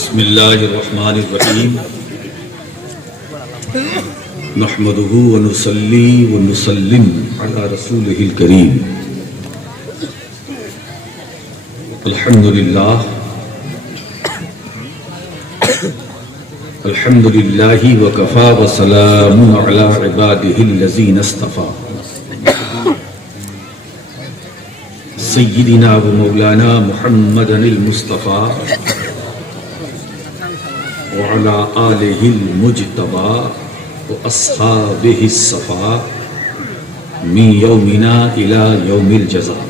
بسم اللہ الرحمن الرحیم نحمده ونصلی ونسلم علی رسولہ الکریم الحمدللہ وکفی وسلام علی عبادہ الذین اصطفی سیدنا و مولانا محمد المصطفی وعلى آلہ المجتبى واصحابہ الصفا من یومنا الى یوم الجزاء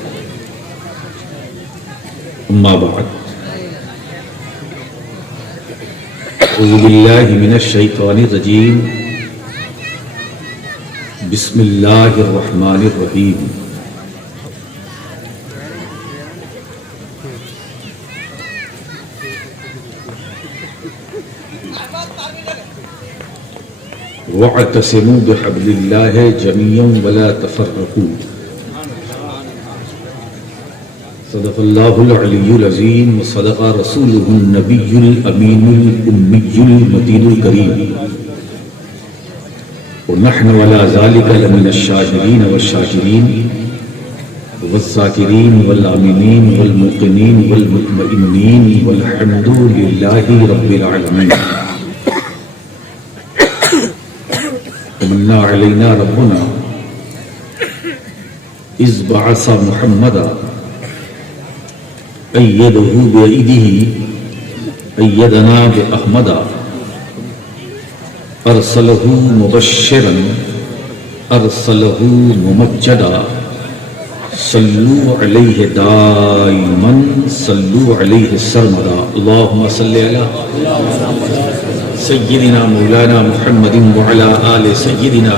اما بعد اعوذ باللہ من الشیطان الرجیم بسم اللہ الرحمن الرحیم وَاعْتَصِمُوا بِحَبْلِ اللَّهِ جَمِيعًا وَلَا تَفَرَّقُوا صدق اللہ العلی العظیم وصدق رسولہ النبی الامین الامی المتین الکریم ونحن ولا ذلك لمن الشاہدین والشاکرین والذاکرین والآمنین والموقنین والمطمئنین والحمد للہ رب العالمین ومنا علینا ربنا اذ بعث محمدا ایدہ بایدہ ایدنا باحمدا ارسلہ مبشرا ارسلہ ممجدا صلو علیہ دائما صلو علیہ سرمدا اللہم صلی علی سیدنا مولانا محمد وعلى آل سیدنا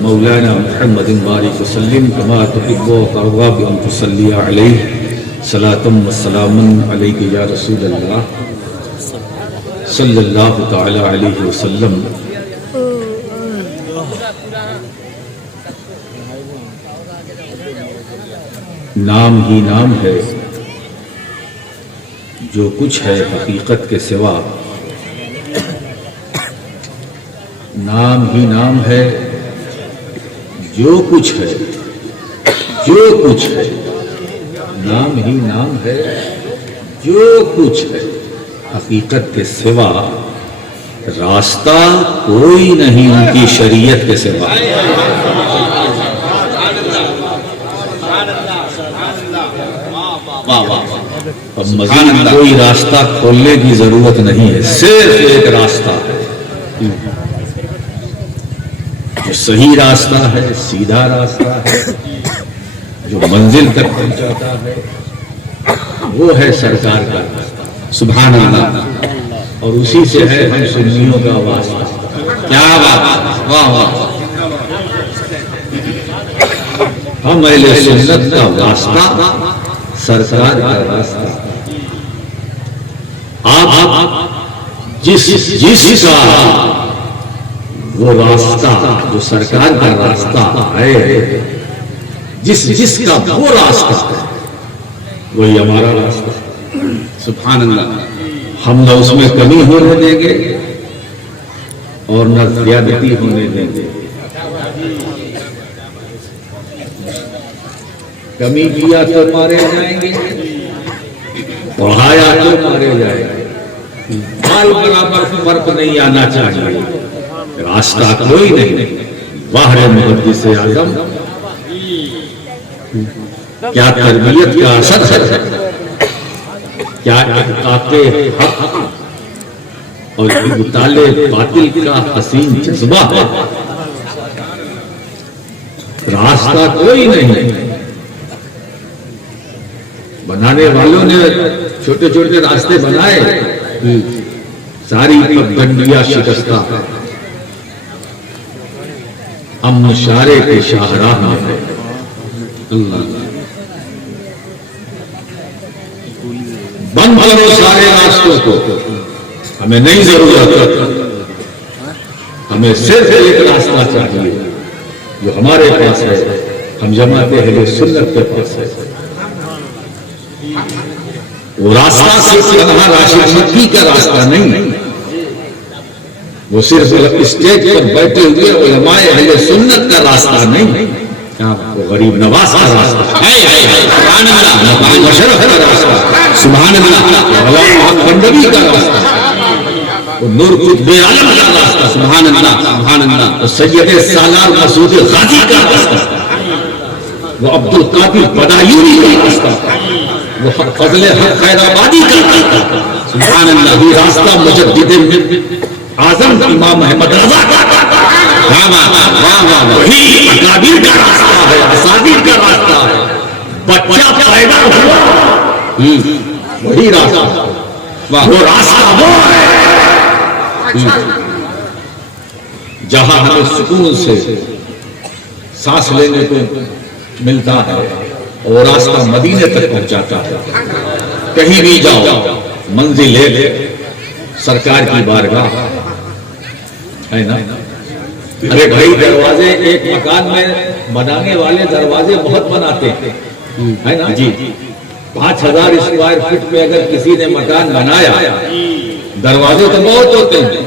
مولانا محمد بارک وسلم کما تحب وترضى بأن تصلی علیہ صلاۃ وسلام علیک یا رسول اللہ صلی اللہ تعالی علیہ وسلم. نام ہی نام ہے جو کچھ ہے حقیقت کے سوا، نام ہی نام ہے جو کچھ ہے، جو کچھ ہے، نام ہی نام ہے جو کچھ ہے حقیقت کے سوا، راستہ کوئی نہیں ان کی شریعت کے سوا. اب مزید کوئی راستہ کھولنے کی ضرورت نہیں ہے، صرف ایک راستہ ہے جو صحیح راستہ ہے، سیدھا راستہ ہے، جو منزل تک پہنچاتا ہے، وہ ہے سرکار کا راستہ. سبحان اللہ. اور اسی سے ہے ہم سنیوں کا واسطہ. کیا بات، واہ واہ. ہم اہل سنت کا واسطہ سرکار کا راستہ. آپ جس کا وہ راستہ جو سرکار کا راستہ ہے، جس کا وہ راستہ ہے، وہی ہمارا راستہ. سبحان اللہ. ہم نہ اس میں کمی ہونے دیں گے اور نہ زیادتی ہونے دیں گے. کمی کیا تو مارے جائیں گے، بڑھایا تو مارے جائیں گے. بال برابر فرق نہیں آنا چاہیے. راستہ کوئی نہیں. واحد محدث اعظم کیا تربیت کا اثر ہے، کیا احقاق حق اور ابطال باطل کا حسین جذبہ ہے. راستہ کوئی نہیں. بنانے والوں نے چھوٹے چھوٹے راستے بنائے، ساری پگڈنڈیاں شکستہ. ہم مشارے کے شاہراہ میں ہیں. اللہ بند کرو سارے راستوں کو، ہمیں نہیں ضرورت. ہمیں صرف ایک راستہ چاہیے جو ہمارے پاس ہے، ہم جماعت اہل سنت کے پاس ہے. وہ راستہ صرف تنہا راشد مکی کا راستہ نہیں، وہ صرف اسٹیج پر بیٹھے ہوئے علماء اہل سنت کا راستہ نہیں، وہ غریب نواز کا راستہ ہے، سبحان اللہ، مشرف کا راستہ، سبحان اللہ، غلام بندگی کا راستہ، وہ نور قطب عالم کا راستہ، سبحان اللہ، سبحان اللہ، وہ سید سالار مسعود غازی کا راستہ، وہ عبد القادر بدایونی کا راستہ، وہ فضل حق خیر آبادی کا راستہ، سبحان اللہ، یہ راستہ مجدد اعظم امام احمد رضا کا راستہ، وہی اکابر کا راستہ ہے، اساتذہ کا راستہ ہے، بچہ پیدا ہوا وہی راستہ، وہ راستہ وہ ہے جہاں ہمیں سکون سے سانس لینے کو ملتا ہے، اور راستہ مدینے تک پہنچاتا ہے۔ کہیں بھی جاؤ منزل لے سرکار کی بارگاہ ہے نا۔ ارے بھائی دروازے ایک مکان میں بنانے والے دروازے بہت بناتے ہیں، ہے نا جی، 5000 اسکوائر فٹ پہ اگر کسی نے مکان بنایا، دروازے تو بہت ہوتے ہیں،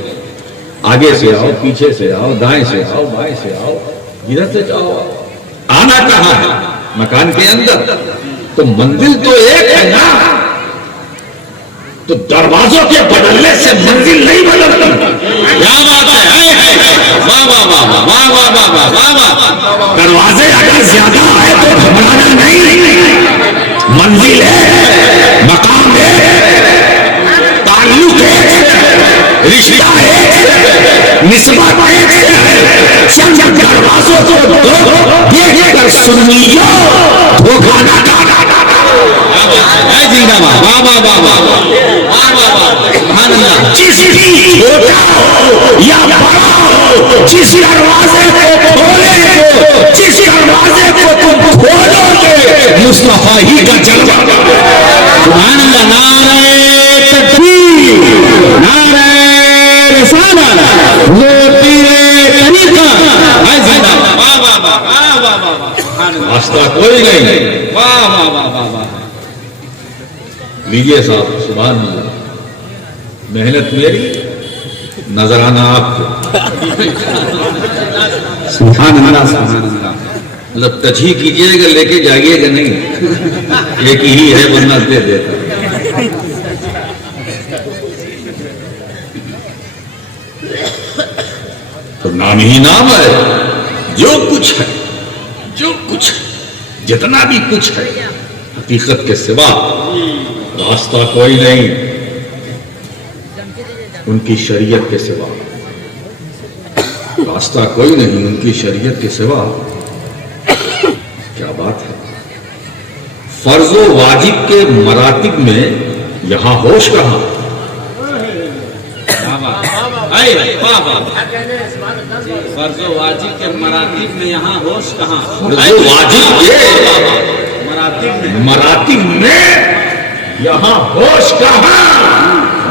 آگے سے آؤ، پیچھے سے آؤ، دائیں سے آؤ، بائیں سے آؤ، جدھر سے چاہو آنا کہاں ہے؟ مکان کے اندر، تو منزل تو ایک ہے نا، تو دروازوں کے بدلنے سے منزل نہیں بدلتی۔ کیا بات ہے، واہ واہ واہ واہ واہ واہ واہ واہ، دروازے اگر زیادہ ہے تو گھبرانا نہیں، منزل ہے، مقام ہے، تعلق ہے، رشتہ ہے، نسبت ہے، چند دروازوں کو دیکھ کر سنیو دھوکہ نہ کھانا۔ جس بھی چھوٹا ہو یا بڑا ہو، جس دروازے کو کھولے ہو، جس دروازے کو تم کھولو گے، مصطفیٰ ہی کا جلوہ۔ سبحان اللہ، نعرہ تکبیر، نعرہ رسالت، وہ پیر طریقہ، راستہ کوئی نہیں، واہ واہ واہ واہ واہ۔ لیجیے صاحب، سبحان اللہ، محنت میری، نظرانہ آپ کو، سبحان اللہ سبحان اللہ، مطلب تجھی کیجیے گا، لے کے جائیے گا نہیں، ایک ہی ہے ورنہ دے دیتا۔ تو نام ہی نام ہے، جو کچھ ہے، جو کچھ ہے، جتنا بھی کچھ ہے، حقیقت کے سوا راستہ کوئی نہیں، ان کی شریعت کے سوا راستہ کوئی نہیں، ان کی شریعت کے سوا۔ کیا بات ہے، فرض و واجب کے مراتب میں یہاں ہوش کہاں؟ فرض و واجب کے مراتب میں یہاں ہوش کہاں؟ فرض و واجب کے مراتب میں یہاں ہوش کہاں؟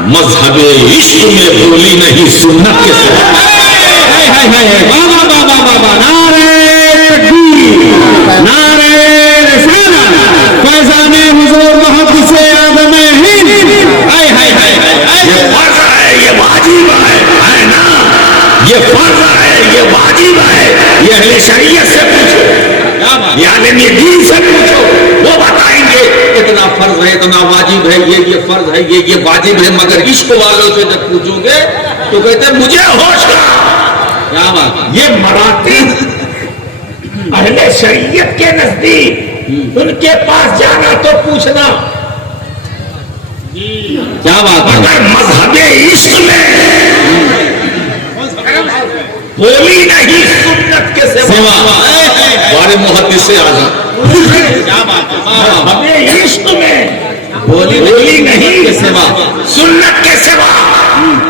مذہب عشق میں بولی نہیں سنت کے سوا۔ نعرہ تکبیر، نعرہ رسالت، فیضان حضور محدث اعظم ہند۔ یہ فرض ہے، یہ واجب ہے نا، یہ فرض ہے، یہ واجب ہے، یہ اہل شریعت سے پوچھو، یہ عالم دین سے پوچھو، وہ بتائیں گے اتنا فرض ہے، اتنا واجب ہے، یہ فرض ہے، یہ واجب ہے۔ مگر عشق والوں سے جب پوچھو گے تو کہتے ہیں مجھے ہوش کہاں۔ کیا بات، یہ مراتب اہل شریعت کے نزدیک، ان کے پاس جانا تو پوچھنا۔ کیا بات ہے، مگر مذہب عشق میں بولی نہیں سنت کے سوا۔ بارے محدث اعظم، مذہب عشق میں بولی نہیں کے سوا، سنت کے سوا۔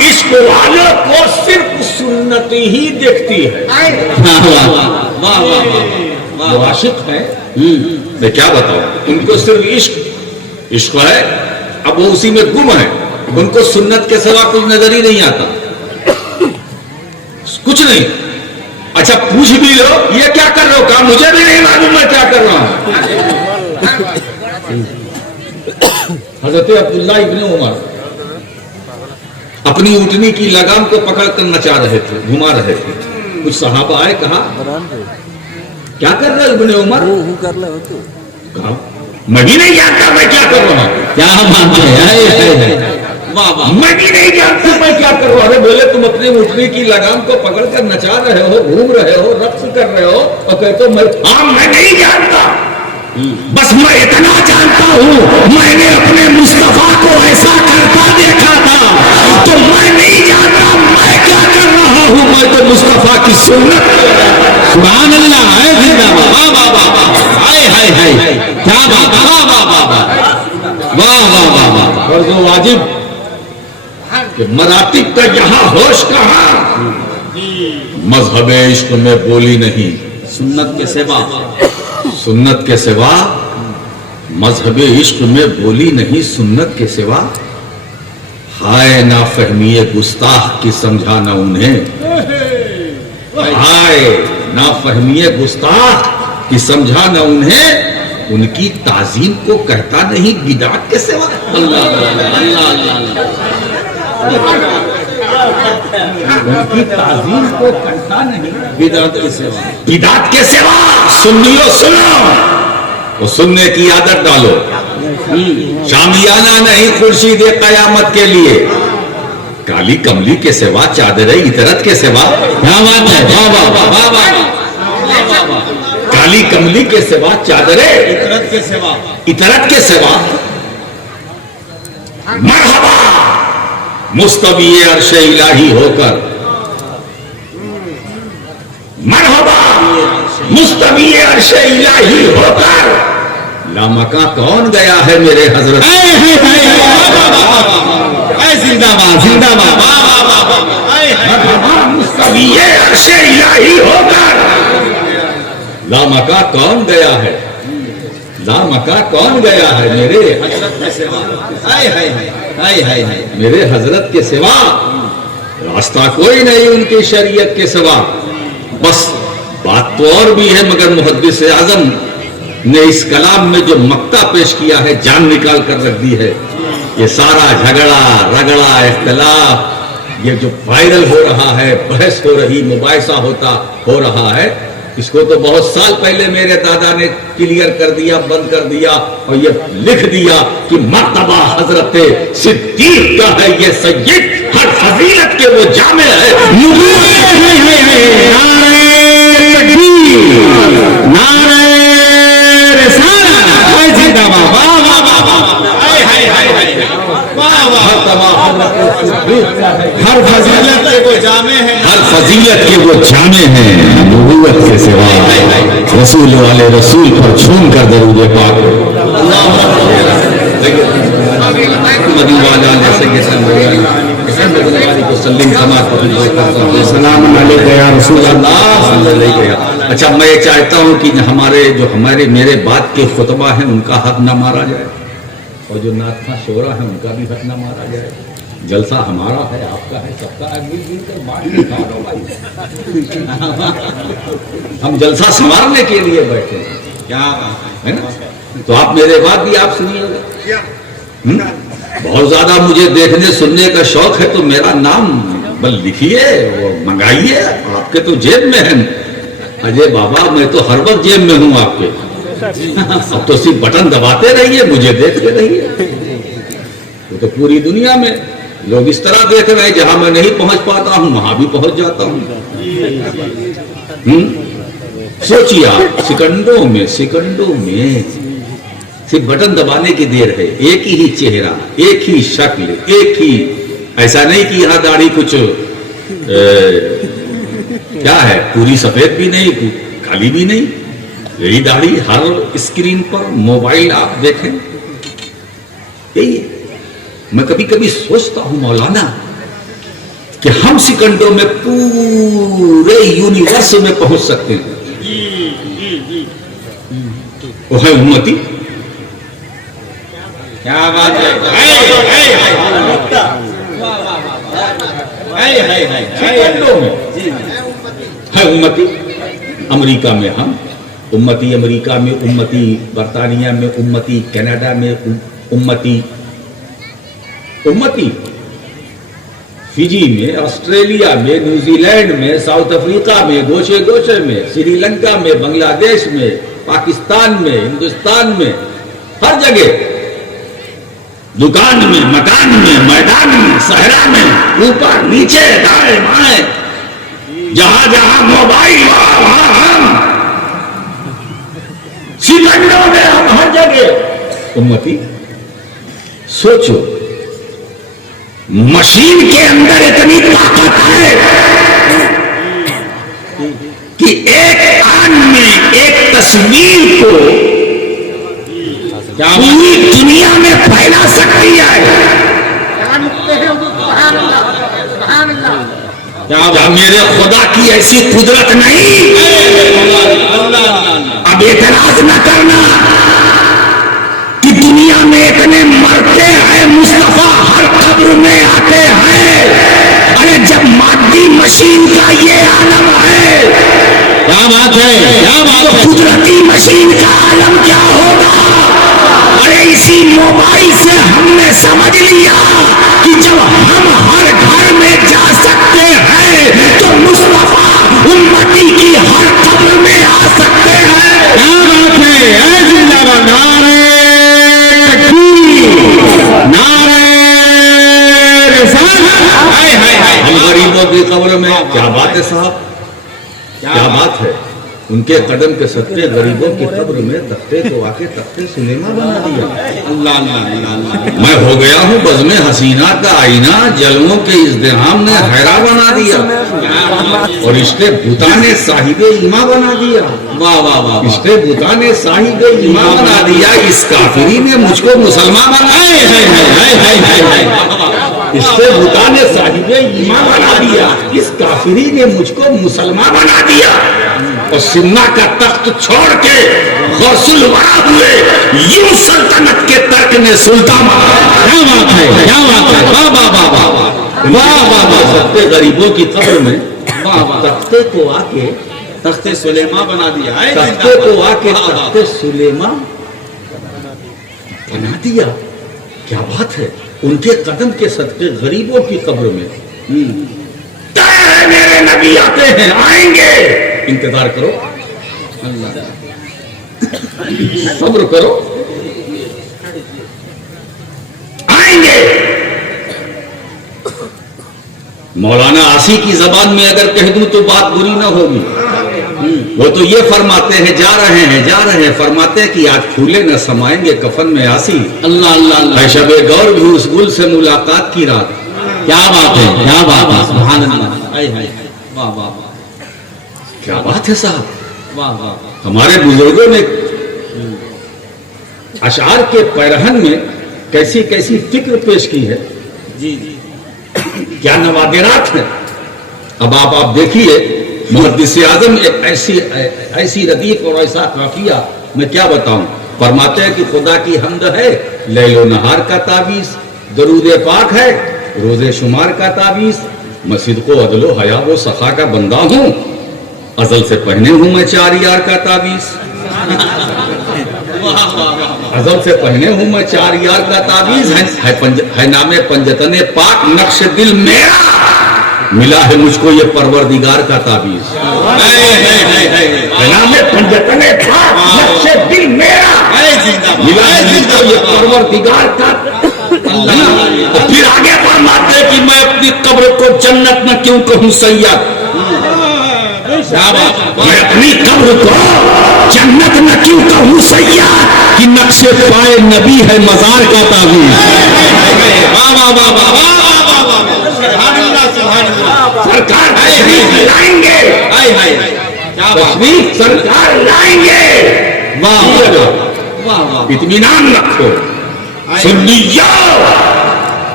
عشق والوں کو صرف سنت ہی دیکھتی ہے۔ وہ عاشق ہے، میں کیا بتاؤں، ان کو صرف عشق ہے، اب وہ اسی میں گم ہے، ان کو سنت کے سوا کچھ نظر ہی نہیں آتا، کچھ نہیں۔ اچھا پوچھ بھی لو یہ کیا کر رہے ہو، کہا مجھے بھی نہیں معلوم میں کیا کر رہا ہوں۔ حضرت عبداللہ ابن عمر اپنی اونٹنی کی لگام کو پکڑ کر نچا رہے تھے، گھما رہے تھے. کچھ صحابہ آئے، کہا کیا کر رہے ابن عمر؟ کہا میں بھی نہیں جانتا میں کیا کر رہا ہوں. کیا مانتے ہیں؟ میں بھی نہیں جانتا میں کیا کر رہا ہوں. بولے تم اپنی اونٹنی کی لگام کو پکڑ کر نچا رہے ہو، گھوم رہے ہو، رقص کر رہے ہو اور کہتے ہو میں نہیں جانتا. بس میں اتنا جانتا ہوں میں نے اپنے مصطفیٰ کو ایسا کرتا دیکھا تھا تو میں نہیں جانتا میں کیا کر رہا ہوں. میں تو مصطفیٰ کی سنت. سبحان اللہ. کیا بات. واہ واہ واہ واہ. فرض و واجب کہ مراتب کا یہاں ہوش کہاں. مذہب عشق میں بولی نہیں سنت کے سوا، سنت کے سوا. مذہب عشق میں بولی نہیں سنت کے سوا. ہائے نا فہمی گستاخ کی سمجھانا انہیں. ہائے نا فہمی گستاخ کی سمجھانا انہیں. ان کی تعظیم کو کہتا نہیں بدعت کے سوا. اللہ اللہ اللہ. ان کی تعظیم کو کہتا نہیں بدعت کے سوا. بدعت کے سوا. سنیو سنو اور سننے کی عادت ڈالو. شامیانہ نہیں خورشید قیامت کے لیے. کالی کملی کے سوا، چادر عطرت کے سوا. کیا بات ہے. کالی کملی کے سوا، چادر عطرت کے سوا، عطرت کے سوا. مرحبا مستوی عرش الہی ہو کر. مرحبا مستوی عرش الہی ہو کر. لامکاں کون گیا ہے میرے حضرت. زندہ باد زندہ باد. مرحبا مستوی عرش الہی ہو کر. لامکاں کون گیا ہے، لامکاں کون گیا ہے میرے حضرت کے سوا. میرے حضرت کے سوا. راستہ کوئی نہیں ان کی شریعت کے سوا. بس بات تو اور بھی ہے، مگر محدث اعظم نے اس کلام میں جو مقطع پیش کیا ہے جان نکال کر رکھ دی ہے. یہ سارا جھگڑا رگڑا اختلاف یہ جو وائرل ہو رہا ہے، بحث ہو رہی، مباحثہ ہو رہا ہے، اس کو تو بہت سال پہلے میرے دادا نے کلیئر کر دیا، بند کر دیا اور یہ لکھ دیا کہ مرتبہ حضرت صدیق کا ہے یہ سید، ہر فضیلت کے وہ جامع ہے. ہر فضیلت کے وہ جامع ہیں، ہر فضیلت کے وہ جامع ہیں. نبوت کے سوا رسول والے رسول پر چھوم کر درود پاک. سلام علیکم یا رسول اللہ. اچھا میں یہ چاہتا ہوں کہ میرے بعد کے خطبہ ہیں ان کا حق نہ مارا جائے اور جو نعت خواں شعرا ہے ان کا بھی حق نہ مارا جائے. جلسہ ہمارا ہے، آپ کا ہے، سب کا ہے. مل کر بانٹ کے کھا لو بھائی. ہم جلسہ سنوارنے کے لیے بیٹھے ہیں. کیا ہے نا؟ تو آپ میرے بات بھی آپ سنیے گا. بہت زیادہ مجھے دیکھنے سننے کا شوق ہے تو میرا نام بل لکھیے اور منگائیے. آپ کے تو جیب میں ہے اجے بابا، میں تو ہر وقت جیب میں ہوں آپ کے. اب تو صرف بٹن دباتے رہیے، مجھے دیکھتے رہیے. تو پوری دنیا میں لوگ اس طرح دیکھ رہے ہیں، جہاں میں نہیں پہنچ پاتا ہوں وہاں بھی پہنچ جاتا ہوں. سوچیے آپ، سیکنڈوں میں صرف بٹن دبانے کی دیر ہے. ایک ہی چہرہ، ایک ہی شکل، ایک ہی. ایسا نہیں کہ یہاں داڑھی کچھ کیا ہے، پوری سفید بھی نہیں، کالی بھی نہیں. یہی داڑھی ہر اسکرین پر موبائل آپ دیکھیں یہی ہے. میں کبھی کبھی سوچتا ہوں مولانا کہ ہم سیکنڈوں میں پورے یونیورس میں پہنچ سکتے ہیں. وہ ہے امتی. کیا بات ہے. سیکنڈوں میں ہے امتی. امریکہ میں ہم امتی، امریکہ میں امتی، برطانیہ میں امتی، کینیڈا میں امتی، امتی فجی میں، آسٹریلیا میں، نیوزی لینڈ میں، ساؤتھ افریقہ میں، گوشے گوشے میں، سری لنکا میں، بنگلہ دیش میں، پاکستان میں، ہندوستان میں، ہر جگہ، دکان میں، مکان میں، میدان میں، صحرا میں، اوپر نیچے دائیں بائیں، جہاں جہاں موبائل وہاں ہم، سیکنڈوں میں ہم ہر جگہ۔ امتی سوچو، مشین کے اندر اتنی طاقت ہے کہ ایک آن میں ایک تصویر کو پوری دنیا میں پھیلا سکتی ہے۔ کیا میرے خدا کی ایسی قدرت نہیں؟ اب اعتراض نہ کرنا کہ دنیا میں اتنے مرتے ہیں، مصطفیٰ ہر قبر میں آتے ہیں۔ ارے جب مادی مشین کا یہ عالم ہے، کیا بات ہے، کیا بات ہے، قدرتی مشین کا عالم کیا ہوگا؟ ارے اسی موبائل سے ہم نے سمجھ لیا کہ جب ہم ہر گھر میں جا سکتے ہیں تو مصطفیٰ امتی کی ہر قبر میں آ سکتے ہیں۔ کیا بات ہے، اے زندہ باد، نعرہ تکبیر، نعرہ رسالت، ہائے ہائے ہائے، ہم غریبوں کی قبر میں، کیا بات ہے صاحب، کیا بات ہے، ان کے قدم کے صدقے غریبوں کی قبر میں تختے کو آ کے تختے سلیما بنا دیا۔ اللہ اللہ اللہ اللہ، میں ہو گیا ہوں بزم حسینہ کا آئینہ، جلووں کے ازدحام نے حیرا بنا دیا، اور رشتے بتا نے صاحب ایما بنا دیا۔ واہ واہ واہ، رشتے بتا نے صاحب ایما بنا دیا، اس کافری نے مجھ کو مسلمان بنایا ہے۔ رشتے بتا نے صاحب ایما بنا دیا، اس کافری نے مجھ کو مسلمان بنا دیا، اور سمنا کا تخت چھوڑ کے غوث الورا ہوئے، یوں سلطنت کے ترک نے سلطان بنایا۔ کیا بات ہے، کیا بات ہے، واہ واہ واہ واہ، واہ واہ واہ، سکتے غریبوں کی قبر میں واہ واہ، تختے کو آ کے، تخت سلیما بنا دیا، اے تختے کو آ کے تختے سلیما بنا دیا۔ کیا بات ہے، ان کے قدم کے صدقے غریبوں کی قبر میں طے ہے، میرے نبی آتے ہیں، آئیں گے، انتظار کرو، صبر کرو، آئیں گے۔ مولانا عاصی کی زبان میں اگر کہہ دوں تو بات بری نہ ہوگی، وہ تو یہ فرماتے ہیں، جا رہے ہیں، فرماتے ہیں کہ آج پھولے نہ سمائیں گے کفن میں آسی۔ اللہ اللہ اللہ، ہے شب گور بھی اس گل سے ملاقات کی رات۔ کیا بات ہے، کیا بات ہے، سبحان اللہ، اے ہائے، واہ واہ واہ، کیا بات ہے صاحب، واہ واہ، ہمارے بزرگوں نے اشعار کے پیرہن میں کیسی کیسی فکر پیش کی ہے، جی جی، کیا نوادرات ہیں۔ اب آپ دیکھیے، محدث اعظم ایک ایسی ردیف اور ایسا قافیہ میں کیا بتاؤں، فرماتے ہیں کہ خدا کی حمد ہے لیل و نہار کا تعویذ، درود پاک ہے روزے شمار کا تعویذ، میں صدق و عدل و حیا و سخا کا بندہ ہوں، ازل سے پہنے ہوں میں 4 یار کا تعویذ، ازل سے پہنے ہوں میں 4 یار کا تعویذ، ہے نام پنجتن پاک نقش دل میرا، ملا ہے مجھ کو یہ پروردگار کا تعویذ، ہے نام پنجتن پاک نقش دل میرا، ملا ہے مجھ کو یہ پروردگار کا۔ پھر آگے فرماتے ہیں کہ میں اپنی قبر کو جنت نہ کیوں کہوں سید، میں اپنی قبر کو جنت نہ کیوں کہوں سید، کہ نقش پائے نبی ہے مزار کا تعویذ۔ سرکار تشریف لائیں گے، تشریف سرکار لائیں گے، واہ، اطمینان رکھو، سنیو،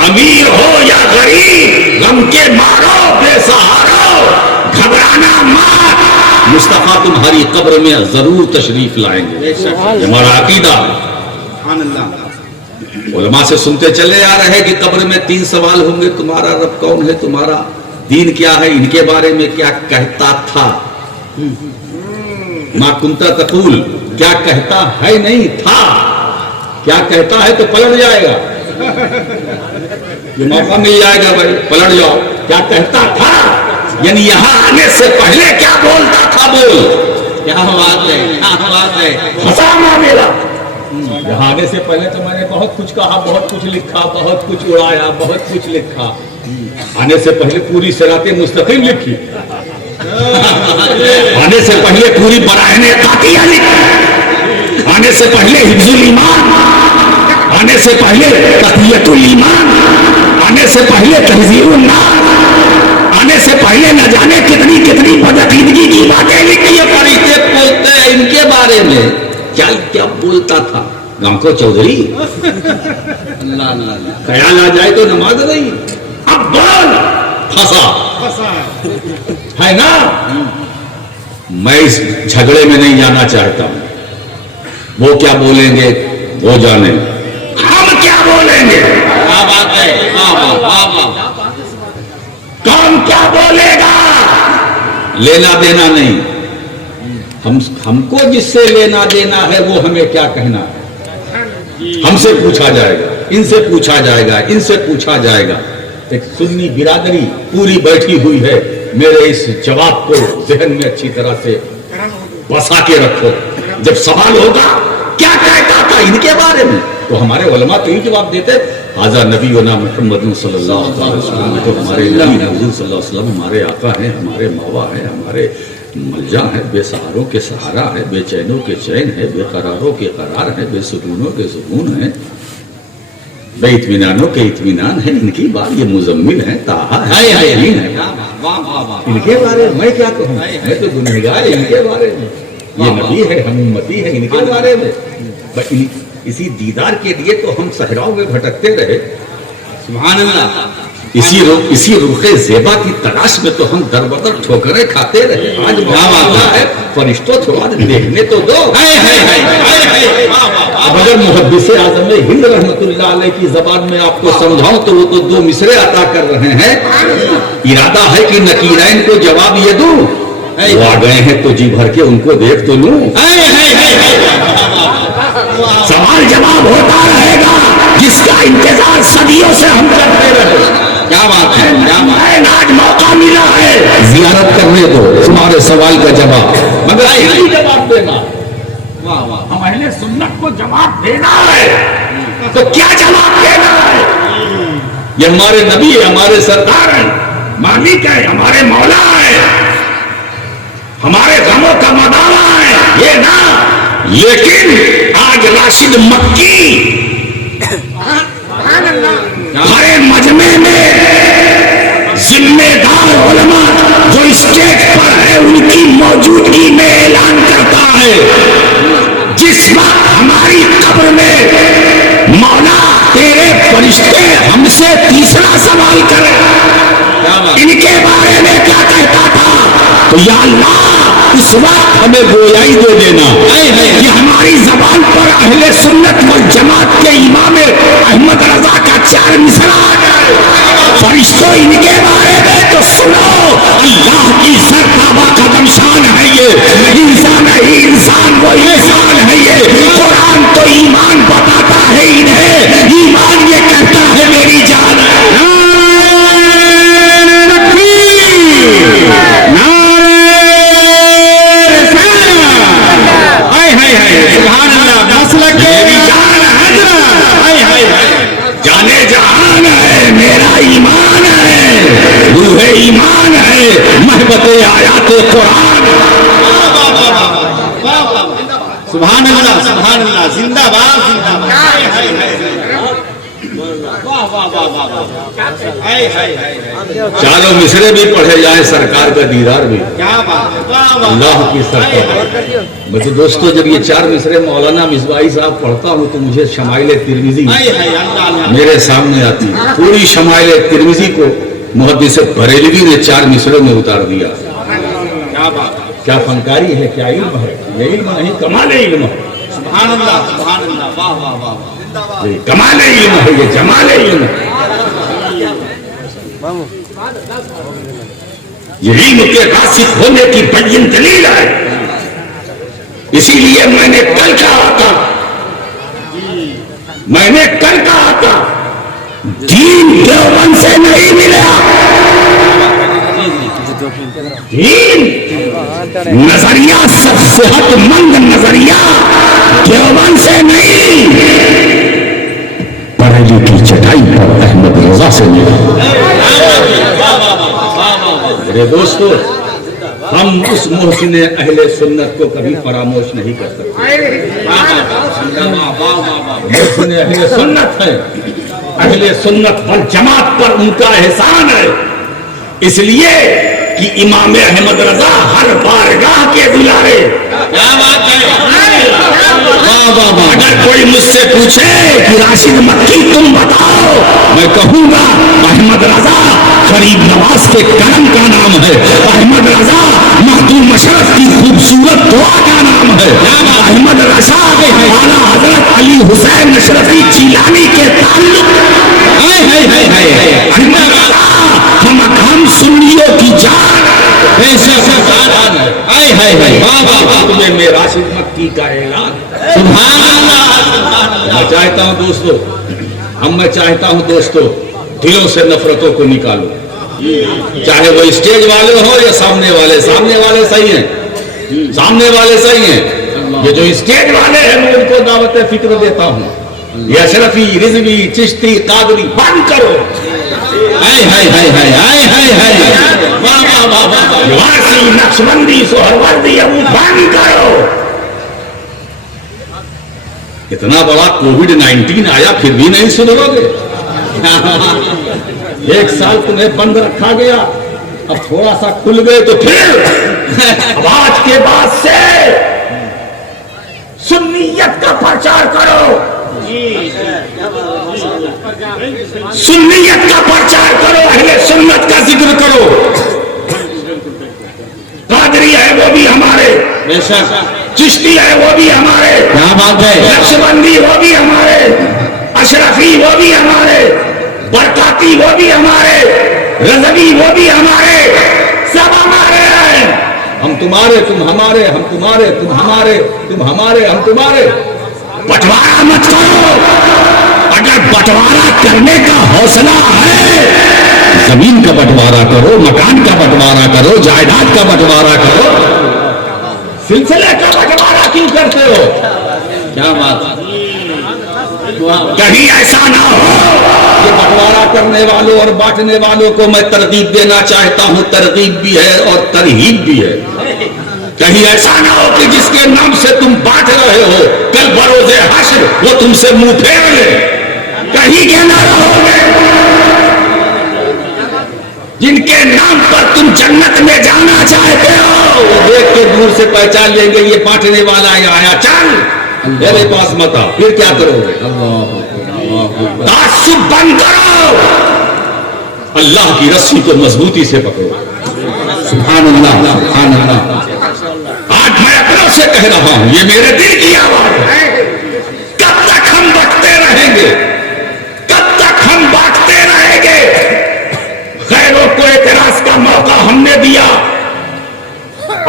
امیر ہو یا غریب، غم کے مارو بے سہارو، گھبرانا مات، مصطفیٰ تمہاری قبر میں ضرور تشریف لائیں گے، یہ ہمارا عقیدہ ہے۔ علماء سے سنتے چلے آ رہے کہ قبر میں 3 سوال ہوں گے، تمہارا رب کون ہے، تمہارا دین کیا ہے، ان کے بارے میں کیا کہتا تھا، ما کنتا تقول، کیا کہتا ہے نہیں تھا، کیا کہتا ہے تو پلٹ جائے گا، یہ موقع مل جائے گا بھائی پلٹ جاؤ. کیا کہتا تھا یعنی یہاں آنے سے پہلے کیا بولتا تھا بول. کیا بات ہے کیا بات ہے. خزانہ میرا. یہاں آنے سے پہلے تو میں نے بہت کچھ کہا, بہت کچھ لکھا, بہت کچھ اڑایا, بہت کچھ لکھا. آنے سے پہلے پوری صراط مستقیم لکھی, آنے سے پہلے پوری براہین قاطعہ لکھی, آنے سے پہلے حفظ الایمان, آنے سے پہلے تقویۃ الایمان, آنے سے پہلے تہذیب الناس, آنے سے پہلے نہ جانے کتنی کتنی بدعقیدگی کی باتیں لکھی. یہ فرشتے بولتے ہیں ان کے بارے میں. کیا کیا بولتا تھا گاؤں کو چودھری. اللہ اللہ. خیال آ جائے تو نماز نہیں. اب بول پھنسا ہے نا. میں اس جھگڑے میں نہیں جانا چاہتا ہوں. وہ کیا بولیں گے وہ جانے, ہم کیا بولیں گے. کیا بات ہے. واہ واہ واہ. کون کیا بولے گا لینا دینا نہیں. ہم کو جس سے لینا دینا ہے وہ ہمیں کیا کہنا ہے. ہم سے پوچھا جائے گا, ان سے پوچھا جائے گا, ان سے پوچھا جائے گا. ایک سنی برادری پوری بیٹھی ہوئی ہے. میرے اس جواب کو ذہن میں اچھی طرح سے بسا کے رکھو. جب سوال ہوگا کیا کہتا تھا ان کے بارے میں, تو ہمارے علماء تو ہی جواب دیتے حاضہ نبینا محمد صلی اللہ علیہ وسلم. تو ہمارے نبی حضور صلی اللہ علیہ وسلم ہمارے آقا ہیں, ہمارے مولا ہیں, ہمارے ملجا ہے, بے سہاروں کے سہارا ہے, بے چینوں کے چین ہے, بے قراروں کے قرار ہے, بے سکونوں کے سکون ہے, بے اطمینانوں کے اطمینان ہے. ان کی بات یہ مزمل ہے, طٰہٰ ہے, یاسین ہے. ان کے بارے میں کیا کہوں, میں تو گنہگار ان کے بارے میں. یہ نبی ہے, ہم امتی ہیں ان کے بارے میں. اسی دیدار کے لیے تو ہم صحراؤں میں بھٹکتے رہے. سبحان اللہ. اسی رخ زیبا کی تلاش میں تو ہم در بدر ٹھوکریں کھاتے رہے. آج موقع ہے فرشتوں تھوڑا دیکھنے تو دو. اگر محدث اعظم ہند رحمت اللہ علیہ کی زبان میں آپ کو سمجھاؤں تو وہ تو 2 مصرے عطا کر رہے ہیں. ارادہ ہے کہ نکیرین کو جواب یہ دوں, وہ آ گئے ہیں تو جی بھر کے ان کو دیکھ تو لوں. سوال جواب ہوتا رہے گا جس کا انتظار صدیوں سے ہم کرتے رہے. کیا بات ہے. آج موقع ملا ہے, زیارت کرنے دو تمہارے سوال کا جواب, مگر یہی جواب دینا. واہ واہ. ہم اہل سنت کو جواب دینا ہے تو کیا جواب دینا ہے. یہ ہمارے نبی ہے, ہمارے سردار ہیں, مالک ہے, ہمارے مولا ہے, ہمارے غموں کا مداوا ہے یہ نا. لیکن آج راشد مکی ہمارے مجمع میں ذمہ دار علماء جو اسٹیج پر ہے ان کی موجودگی میں اعلان کرتا ہے, جس وقت ہماری قبر میں مولا تیرے فرشتے ہم سے تیسرا سوال کرے ان کے بارے میں کیا کہتا تھا, تو یا اللہ اس وقت ہمیں گویائی دے دینا کہ ہماری زبان پر اہل سنت والجماعت کے امام احمد رضا کا 4 مصرع آ جائے. فرشتوں ان کے بارے میں تو سنو, اللہ کی سرتابہ قدم شان ہے یہ, انسان ہے انسان, وہ انسان ہے یہ. قرآن تو ایمان بتاتا ہے انہیں, ایمان یہ کہتا ہے میری جان ہے. جانے جہان ہے, میرا ایمان ہے, روح ایمان ہے, محبت آیات قرآن. سبحان اللہ سبحان اللہ. زندہ باد زندہ باد. چاروں مصرے بھی پڑھے جائیں, سرکار کا دیدار بھی. کیا بات ہے. اللہ کی سرکار. میں تو دوستو جب یہ 4 مصرے مولانا مصباحی صاحب پڑھتا ہوں تو مجھے شمائل ترمذی میرے سامنے آتی. پوری شمائل ترمذی کو محدث بریلوی نے 4 مصروں میں اتار دیا. کیا فنکاری ہے, کیا علم ہے. یہ علم نہیں, کمال علم ہے. سبحان اللہ سبحان اللہ. واہ واہ واہ. یہ کمال علم ہے, یہ جمال علم ہے. یہ علم کے راسخ ہونے کی بین دلیل ہے. اسی لیے میں نے کل کہا تھا دین دیوبند سے نہیں ملا، دین نظریہ سب صحت مند نظریہ دیوبند سے نہیں، بریلی کی چٹائی پر احمد رضا سے ملا۔ میرے دوستو، ہم اس محسن اہل سنت کو کبھی فراموش نہیں کر سکتے۔ محسن اہل سنت ہے، اہل سنت والجماعت پر ان کا احسان ہے، اس لیے کہ امام احمد رضا ہر بارگاہ کے دلارے۔ اگر کوئی مجھ سے پوچھے کہ راشد مکی تم بتاؤ، میں کہوں گا احمد رضا غریب نواز کے کرم کا نام ہے، احمد رضا مخدوم مشرف کی خوبصورت دعا کا نام ہے، احمد رضا اعلیٰ حضرت علی حسین اشرفی جیلانی کے تعلق، احمد رضا ہم سنیوں کی جان، میں راشد مکی کا اعلان۔ میں چاہتا ہوں دوستو، میں چاہتا ہوں دوستو، دلوں سے نفرتوں کو نکالو، چاہے وہ اسٹیج والے ہو یا سامنے والے صحیح ہیں، سامنے والے صحیح ہیں، یہ جو اسٹیج والے ہیں میں ان کو دعوت فکر دیتا ہوں، یہ اشرفی، رضوی، چشتی، قادری بند کرو، وارسی، نقشبندی، سہروردی، ابو بند کرو۔ اتنا بڑا کووڈ-19 آیا پھر بھی نہیں سدھرو گے؟ ایک سال تمہیں بند رکھا گیا، اب تھوڑا سا کھل گئے تو پھر اب آج کے بعد سے سنیت کا پرچار کرو، سنیت کا پرچار کرو، اہل سنت کا ذکر کرو۔ قادری ہے وہ بھی ہمارے، چشتی ہے وہ بھی ہمارے، کیا بات ہے، نقشبندی وہ بھی ہمارے، اشرفی وہ بھی ہمارے، برکاتی وہ بھی ہمارے، رضوی وہ بھی ہمارے، سب ہمارے ہیں۔ ہم تمہارے، تم ہمارے، ہم تمہارے، تم ہمارے، تم ہمارے، ہم تمہارے۔ بٹوارا مت کرو، اگر بٹوارا کرنے کا حوصلہ ہے، زمین کا بٹوارا کرو، مکان کا بٹوارا کرو، جائیداد کا بٹوارا کرو، سلسلے کا بٹوارا کیوں کرتے ہو؟ کیا بات، کہیں ایسا نہ ہو۔ یہ بٹوارا کرنے والوں اور بانٹنے والوں کو میں ترغیب دینا چاہتا ہوں، ترغیب بھی ہے اور ترہیب بھی ہے۔ کہیں ایسا نہ ہو کہ جس کے نام سے تم بانٹ رہے ہو، کل بروز حشر وہ تم سے منہ پھیر لے، کہیں کے نہ رہو گے۔ جن کے نام پر تم جنت میں جانا چاہتے ہو، وہ دیکھ کے دور سے پہچان لیں گے یہ بانٹنے والا ہی آیا، چل میرے پاس مت آ، پھر کیا کرو گے؟ تعصب بند کرو، اللہ کی رسی کو مضبوطی سے پکڑو۔ سبحان اللہ، سبحان اللہ۔ آج میں اپنوں سے کہہ رہا ہوں، یہ میرے دل کی آواز ہے، کب تک ہم بانٹتے رہیں گے، کب تک ہم بانٹتے رہیں گے؟ غیروں کو اعتراض کا موقع ہم نے دیا،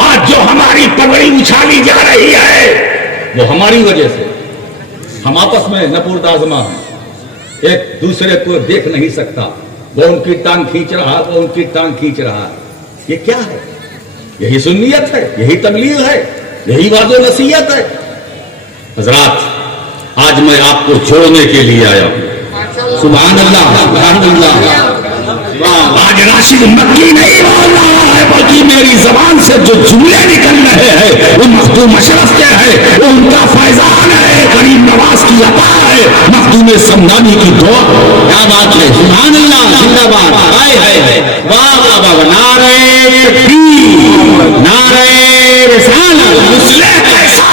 آج جو ہماری پگڑی اچھالی جا رہی ہے وہ ہماری وجہ سے، ہم آپس میں نپوردازما ہیں، ایک دوسرے کو دیکھ نہیں سکتا، وہ ان کی ٹانگ کھینچ رہا، وہ ان کی ٹانگ کھینچ رہا، یہ کیا ہے؟ یہی سنیت ہے، یہی تبلیغ ہے، یہی واض و نصیحت ہے۔ حضرات، آج میں آپ کو جوڑنے کے لیے آیا ہوں۔ سبحان اللہ، سبحان اللہ۔ آج راشد مکی نہیں بول رہا ہے، بلکہ میری زبان سے جو جملے نکل رہے ہیں وہ مخدوم اشرف کے ہیں، وہ ان کا فیضان ہے، غریب نواز کی عطا ہے، مخدوم سمدانی کی دعا۔ کیا بات ہے، سبحان اللہ، زندہ باد، ہائے ہائے، واہ واہ واہ، نعرہ تکبیر، نعرہ رسالت، مسلح کیسا؟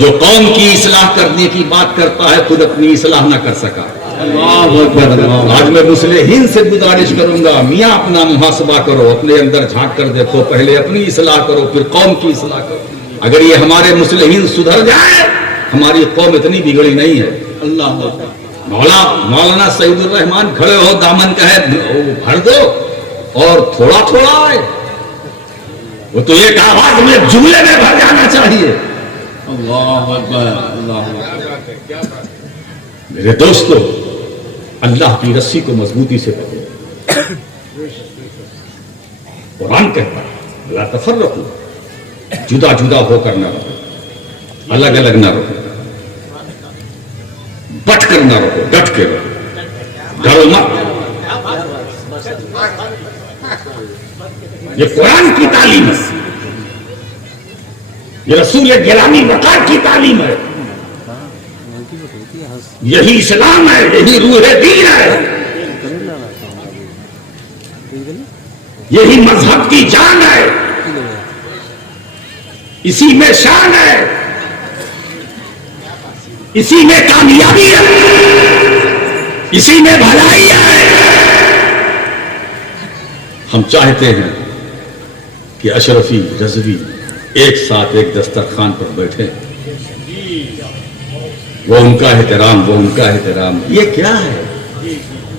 جو قوم کی اصلاح کرنے کی بات کرتا ہے خود اپنی اصلاح نہ کر سکا۔ آج میں مصلحین سے گزارش کروں گا، میاں اپنا محاسبہ کرو، اپنے اندر جھانک کر دیکھو، پہلے اپنی اصلاح کرو پھر قوم کی اصلاح کرو۔ اگر یہ ہمارے مصلحین سدھر جائے، ہماری قوم اتنی بگڑی نہیں ہے۔ اللہ مولانا سعید الرحمان کھڑے ہو، دامن کا ہے بھر دو اور تھوڑا تھوڑا آئے، وہ تو ایک آواز میں جملے میں بھر جانا چاہیے۔ اللہ اکبر، اللہ اکبر۔ میرے دوستو، اللہ کی رسی کو مضبوطی سے پکڑو. قرآن کہتا ہے لا تفرقوا، جدا جدا ہو کر نہ رہو، الگ الگ نہ رہو، بٹ کر نہ رہو، ڈٹ کے رہو، ڈرو مت. یہ قرآن کی تعلیم ہے، یہ رسول گرامی وقار کی تعلیم ہے، یہی اسلام ہے، یہی روح دین ہے، یہی مذہب کی جان ہے، اسی میں شان ہے، اسی میں کامیابی ہے، اسی میں بھلائی ہے. ہم چاہتے ہیں کہ اشرفی رضوی ایک ساتھ ایک دسترخوان پر بیٹھے، وہ ان کا احترام، وہ ان کا احترام. یہ کیا ہے؟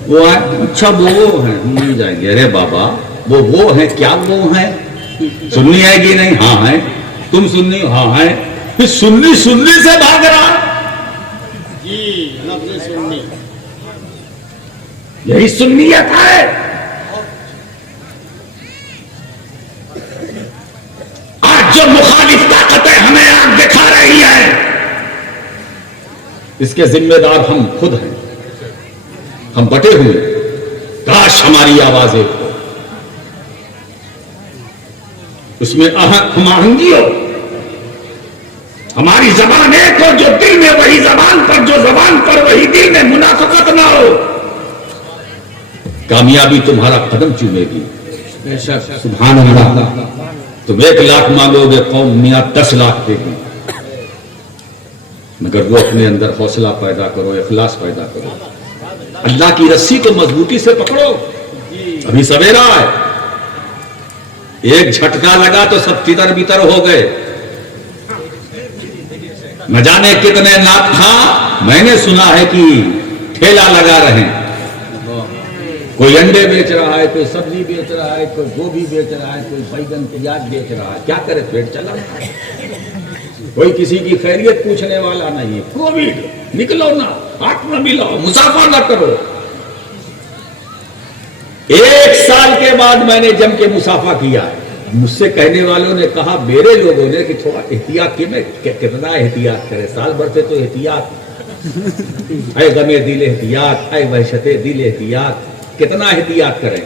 وہ اچھا وہ ہیں، ہم نہیں جائیں گے. ارے بابا وہ ہیں کیا؟ وہ ہیں سننی آئے گی نہیں؟ ہاں ہیں. تم سننی؟ ہاں ہیں. پھر سننی سے بھاگ رہا. یہی سنیت ہے. آج جو مخالف طاقتیں ہمیں آگ دکھا رہی ہیں، اس کے ذمہ دار ہم خود ہیں. ہم بٹے ہوئے، کاش ہماری آواز ایک ہو، اس میں ہم آہنگی ہو، ہماری زبان ایک ہو، جو دل میں وہی زبان پر، جو زبان پر وہی دل میں، منافقت نہ ہو. کامیابی تمہارا قدم چومے گی. سبحان اللہ. تم 1 لاکھ مانگو گے، قوم میاں 10 لاکھ دے گی. مگر وہ اپنے اندر حوصلہ پیدا کرو، اخلاص پیدا کرو، اللہ کی رسی کو مضبوطی سے پکڑو. ابھی سویرا ہے، ایک جھٹکا لگا تو سب تتر بتر ہو گئے. نہ جانے کتنے نات خواہ میں نے سنا ہے کہ ٹھیلا لگا رہے ہیں. کوئی انڈے بیچ رہا ہے، کوئی سبزی بیچ رہا ہے، کوئی گوبھی بیچ رہا ہے، کوئی بیگن پیاز بیچ رہا ہے. کیا کرے؟ پیٹ چلا. کوئی کسی کی خیریت پوچھنے والا نہیں ہے. کووڈ، نکلو نہ، ہاتھ نہ ملاؤ، مسافہ نہ کرو. 1 سال کے بعد میں نے جم کے مسافہ کیا. مجھ سے کہنے والوں نے کہا، میرے لوگوں نے، کہ تھوڑا احتیاط کی. میں کتنا احتیاط کرے؟ سال بھر سے تو احتیاط، اے غم دل احتیاط، اے وحشت دل احتیاط، کتنا احتیاط کریں.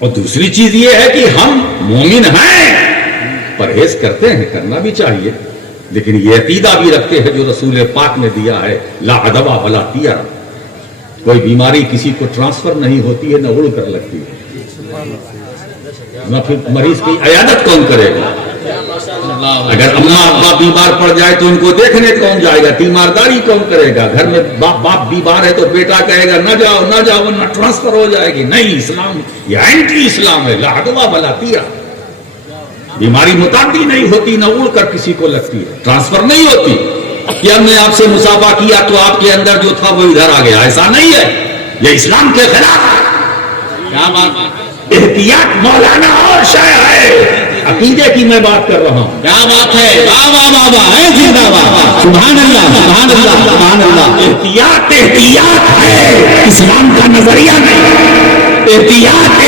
اور دوسری چیز یہ ہے کہ ہم مومن ہیں، پرہیز کرتے ہیں، کرنا بھی چاہیے، لیکن یہ عقیدہ بھی رکھتے ہیں جو رسول پاک نے دیا ہے، لا عدوہ ولا طیرہ. کوئی بیماری کسی کو ٹرانسفر نہیں ہوتی ہے، نہ اڑ کر لگتی ہے. نہ پھر مریض کی عیادت کون کرے گا؟ اگر اماں ابا بیمار پڑ جائے تو ان کو دیکھنے کون جائے گا؟ تیمارداری کون کرے گا؟ گھر میں باپ بیمار ہے تو بیٹا کہے گا نہ جاؤ نہ جاؤ ورنہ ٹرانسفر ہو جائے گی. نہیں، اسلام یہ اینٹی اسلام ہے. لا عدوہ ولا طیرہ. بیماری متعدی نہیں ہوتی، نہ اڑ کر کسی کو لگتی ہے، ٹرانسفر نہیں ہوتی کہ ہم نے آپ سے مسافہ کیا تو آپ کے اندر جو تھا وہ ادھر آ گیا. ایسا نہیں ہے، یہ اسلام کے خلاف ہے. کیا بات ہے؟ احتیاط مولانا اور شے ہے، عقیدے کی میں بات کر رہا ہوں. کیا بات ہے؟ واہ واہ واہ واہ ہے، زندہ باد. سبحان اللہ، سبحان اللہ، سبحان اللہ. احتیاط ہے، اسلام کا نظریہ نہیں. احتیاط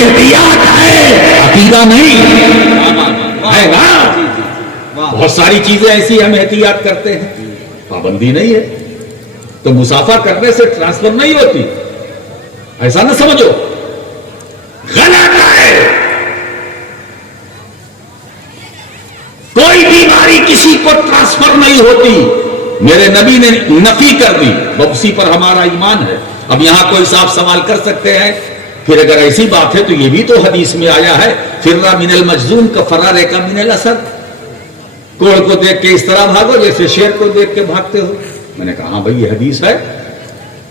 ہے، عقیدہ نہیں ہے نا. بہت ساری چیزیں ایسی ہم احتیاط کرتے ہیں، پابندی نہیں ہے. تو مسافہ کرنے سے ٹرانسفر نہیں ہوتی، ایسا نہ سمجھو. غلط ہے. کوئی بیماری کسی کو ٹرانسفر نہیں ہوتی. میرے نبی نے نفی کر دی. اسی پر ہمارا ایمان ہے. اب یہاں کوئی صاحب سوال کر سکتے ہیں، پھر اگر ایسی بات ہے تو یہ بھی تو حدیث میں آیا ہے، فرّ من المجذوم کفرار کا من الاسد. کوڑ کو دیکھ کے اس طرح بھاگو جیسے شیر کو دیکھ کے بھاگتے ہو. میں نے کہا ہاں بھائی یہ حدیث ہے،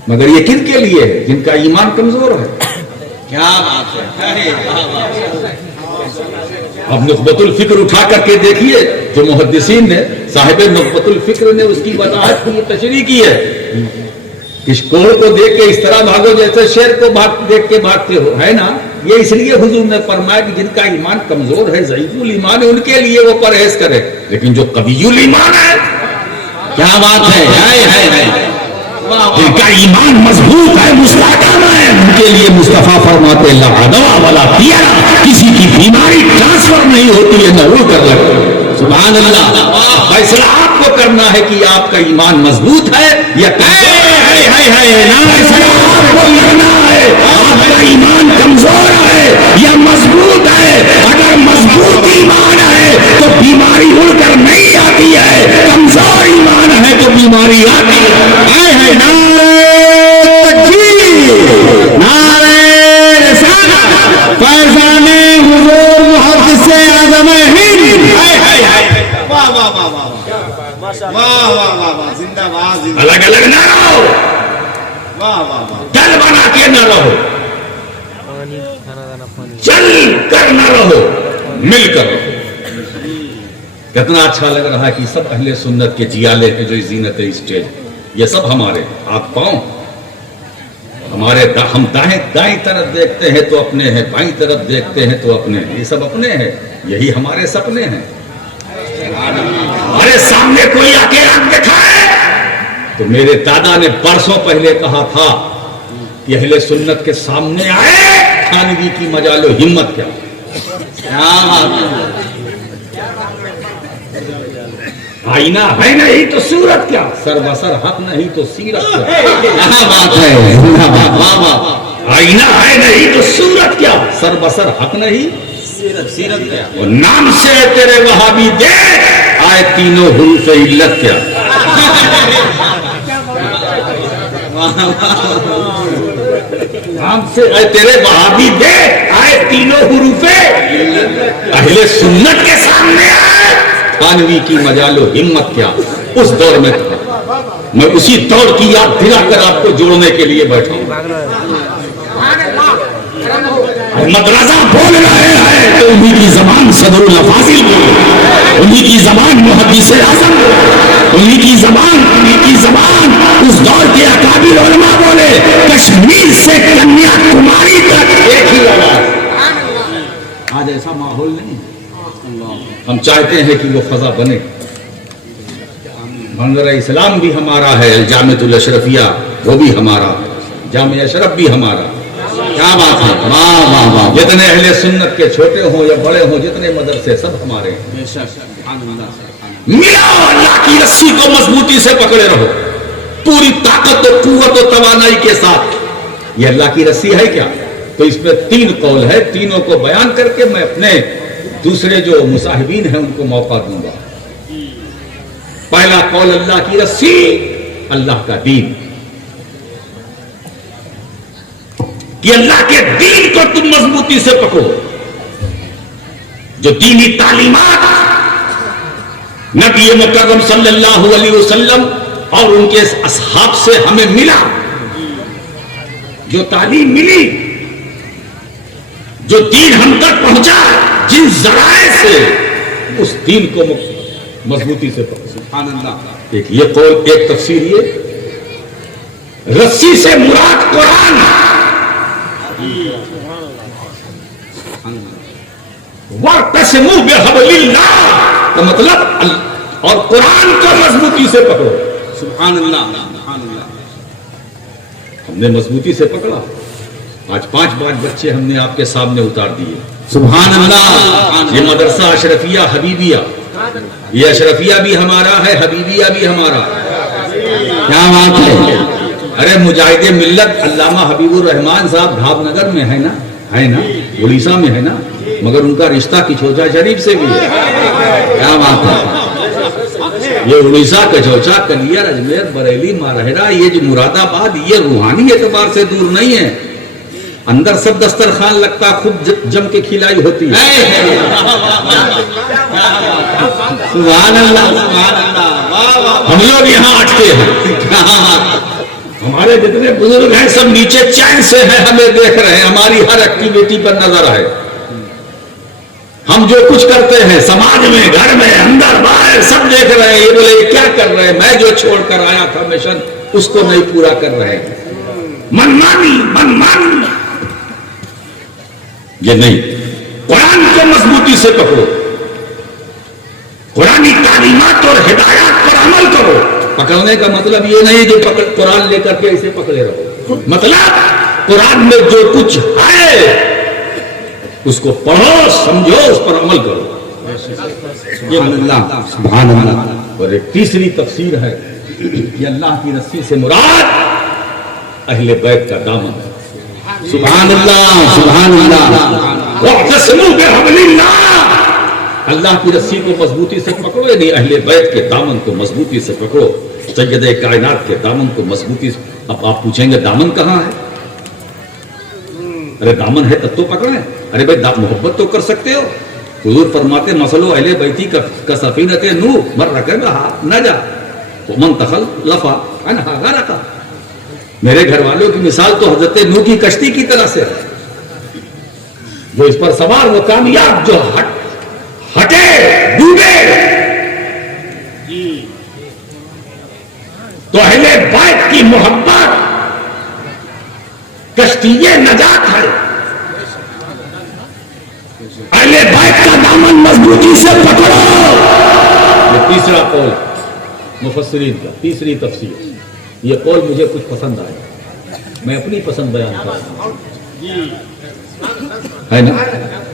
مگر یہ کن کے لیے ہے؟ جن کا ایمان کمزور ہے. کیا بات ہے؟ اب نخبۃ الفکر اٹھا کر کے دیکھیے، جو محدثین نے، صاحب نخبۃ الفکر نے اس کی وضاحت کی تشریح کی ہے. اس کوڑ کو دیکھ کے اس طرح بھاگو جیسے شیر کو دیکھ کے بھاگتے ہو، ہے نا. یہ اس لیے حضور نے فرمایا کہ جن کا ایمان کمزور ہے، ضعیف الایمان ہے، ان کے لیے وہ پرہیز کرے. لیکن جو قوی الایمان ہے، کیا بات ہے، ان کا ایمان مضبوط ہے، مستحکم ہے، ان کے لیے مصطفیٰ فرماتے لا دوا والا پیا، کسی کی بیماری ٹرانسفر نہیں ہوتی ہے، نہ اڑ کر لگتی ہے۔ سبحان اللہ۔ فیصلہ آپ کو کرنا ہے کہ آپ کا ایمان مضبوط ہے یا فیصلہ آپ کو کرنا ہے آپ کا ایمان کمزور ہے یا مضبوط ہے۔ اگر مضبوط ایمان ہے تو بیماری اڑ کر نہیں آتی ہے، کمزور ایمان ہے تو بیماری آتی ہے۔ نعرہ تکبیر، نعرہ رسالت، فیضان حضور محدث اعظم ہند۔ واہ واہ واہ واہ واہ واہ واہ واہ، زندہ باد، زندہ الگ الگ نہ رہو، واہ واہ واہ، دل بنا کے نہ رہو، چل کر نہ رہو، مل کر رہو۔ کتنا اچھا لگ رہا ہے کہ سب اہل سنت کے جیالے ہیں جو زینت اسٹیج، یہ سب ہمارے آپ پاؤں ہمارے، ہم دائیں طرف دیکھتے ہیں تو اپنے ہیں، بائیں طرف دیکھتے ہیں تو اپنے ہیں، یہ سب اپنے ہیں، یہی ہمارے سپنے ہیں۔ ہمارے سامنے کوئی آ کے آنکھ دکھائے تو میرے دادا نے برسوں پہلے کہا تھا کہ اہل سنت کے سامنے آئے تھانوی کی مجال و ہمت کیا۔ آئینہ ہے نہیں تو صورت کیا، سر بسر حق نہیں تو سیرت کیا۔ کیا بات ہے، زندہ باد، واہ واہ، آئینہ ہے نہیں تو صورت کیا، سر بسر حق نہیں سیرت کیا، اور نام سے تیرے وہابی دیکھ آئے تینوں حروف علت کیا۔ نام سے اے تیرے وہابی دیکھ آئے تینوں حروف اہل سنت کے سامنے آئے تھانوی کی مجال و ہمت کیا۔ اس دور میں تھا، میں اسی دور کی یاد دلا کر آپ کو جوڑنے کے لیے بیٹھا ہوں۔ احمد رضا بول رہے ہیں تو انہی کی زبان صدر الافاضل بولے، انہی کی زبان محدث اعظم بولے، انہی کی زبان اس دور کے اکابر علماء بولے۔ کشمیر سے کنیا کماری تک ایک ہی آواز۔ آج ایسا ماحول نہیں، ہم چاہتے ہیں کہ وہ فضا بنے۔ منظر اسلام بھی ہمارا ہے، الجامعۃ الاشرفیہ وہ بھی ہمارا، جامع اشرف بھی ہمارا۔ کیا بات ہے، واہ واہ واہ، جتنے اہل سنت کے چھوٹے ہوں یا بڑے ہوں، جتنے مدرسے سب ہمارے ہیں۔ بے شک، سبحان اللہ۔ ملاؤ اللہ کی رسی کو مضبوطی سے پکڑے رہو، پوری طاقت و قوت و توانائی کے ساتھ۔ یہ اللہ کی رسی ہے کیا؟ تو اس میں 3 قول ہے، تینوں کو بیان کر کے میں اپنے دوسرے جو مصاحبین ہیں ان کو موقع دوں گا۔ پہلا قول اللہ کی رسی، اللہ کا دین، کہ اللہ کے دین کو تم مضبوطی سے پکڑو۔ جو دینی تعلیمات نبی مکرم صلی اللہ علیہ وسلم اور ان کے اصحاب سے ہمیں ملا، جو تعلیم ملی، جو دین ہم تک پہنچا، جن ذرائع سے، اس دین کو مضبوطی سے پکڑو۔ سبحان اللہ۔ ایک یہ قول، ایک تفسیر یہ، رسی سے مراد قرآن، وَاعْتَصِمُوا بِحَبْلِ اللَّهِ کا مطلب، اور قرآن کو مضبوطی سے پکڑو۔ سبحان اللہ، سبحان اللہ۔ ہم نے مضبوطی سے پکڑا، آج 5 بچے ہم نے آپ کے سامنے اتار دیے۔ سبحان اللہ۔ یہ مدرسہ اشرفیہ حبیبیہ، یہ اشرفیہ بھی ہمارا ہے، حبیبیہ بھی ہمارا۔ کیا بات ہے، ارے مجاہد ملت علامہ حبیب الرحمان صاحب بھاو نگر میں ہے نا، اڑیسہ میں ہے نا، مگر ان کا رشتہ کچھوچا شریف سے بھی ہے۔ کیا بات ہے، یہ اڑیسہ، کچھوچا، کلیر، اجمیر، بریلی، ماہرہ، یہ جو مراد آباد، یہ روحانی اعتبار سے دور نہیں ہے۔ اندر سب دسترخوان لگتا، خود جم کے کھلائی ہوتی ہے۔ سبحان اللہ، سبحان اللہ، واہ واہ، ہم لوگ یہاں اٹھتے ہیں، ہمارے جتنے بزرگ ہیں سب نیچے چین سے ہیں، ہمیں دیکھ رہے ہیں، ہماری ہر ایکٹیویٹی پر نظر ہے۔ ہم جو کچھ کرتے ہیں سماج میں، گھر میں، اندر باہر، سب دیکھ رہے ہیں۔ یہ بولے یہ کیا کر رہے ہیں؟ میں جو چھوڑ کر آیا تھا مشن، اس کو نہیں پورا کر رہے ہیں۔ منمانی یہ نہیں، قرآن کو مضبوطی سے پکڑو، قرآنی تعلیمات اور ہدایات پر عمل کرو۔ پکڑنے کا مطلب یہ نہیں کہ قرآن لے کر کے اسے پکڑے رہو، مطلب قرآن میں جو کچھ ہے اس کو پڑھو، سمجھو، اس پر عمل کرو۔ سبحان اللہ، سبحان اللہ۔ اور ایک تیسری تفسیر ہے کہ اللہ کی رسی سے مراد اہل بیت کا دامن ہے۔ سبحان اللہ، سبحان اللہ۔ وَاعْتَصِمُوا بِحَبْلِ اللَّهِ، اللہ کی رسی کو مضبوطی سے پکڑو، یعنی اہل بیت کے دامن کو مضبوطی سے پکڑو، سید کائنات کے دامن کو مضبوطی سے۔ اب آپ پوچھیں گے دامن کہاں ہے؟ ارے دامن ہے تب تو پکڑیں، ارے بھائی محبت تو کر سکتے ہو۔ حضور فرماتے مسلو اہل بیتی کا سفینۃ نوح مر رکبہا نجا ومن تخلف عنہا غرق۔ میرے گھر والوں کی مثال تو حضرت نوح کی کشتی کی طرح سے ہے، جو اس پر سوار وہ کامیاب، جو ہٹے ڈوبے۔ تو اہل بیت کی محبت کشتی نجات ہے، اہل بیت کا دامن مضبوطی سے پکڑو۔ یہ تیسرا قول مفسرین کا، تیسری تفسیر۔ یہ قول مجھے کچھ پسند آیا، میں اپنی پسند بیان کر رہا ہوں، ہے نا،